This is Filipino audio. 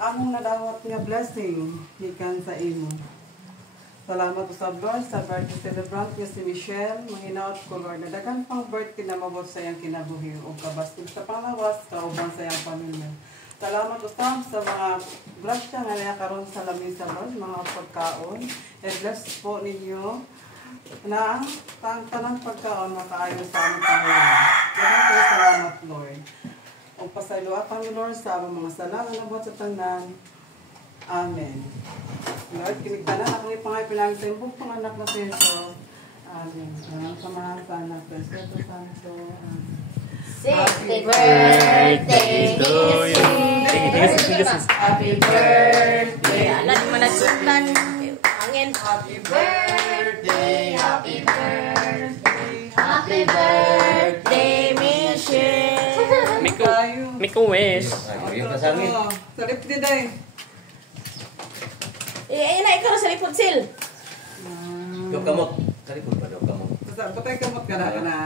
among nadawat nga blessing gikan sa imo. Salamat sa Lord sa birthday celebrant nga si Michelle. Manghinaot ko Lord na daghang pang birthday na mabot sa iyang kinabuhi o kabastog sa panglawas kauban sa iyang pamilya. Salamat usab sa mga grasya nga niya karon sa lamesa Lord, mga pagkaon. I-bless po ninyo na ang tanang pagkaon makaayon sa aming panglawas. Salamat Lord. O pasayloa kami Lord sa among mga sala nga nabot sa tanan. Amen. Lord, kiniktanan ako ipangay pinagin sa imbong panganak na Kristo. Amen. Ang samahan sa anak, Espiritu Santo. Happy birthday to you. Happy birthday. Anak managsutan. Angin. Happy birthday. Happy birthday. Happy birthday, Michelle. Miko wish. Yung kasangit. Sarip din day. Ayun na, ikaw sa lipod, Sil. Yung kamot. Sa likod pa daw kamot. Patay kamot ka na.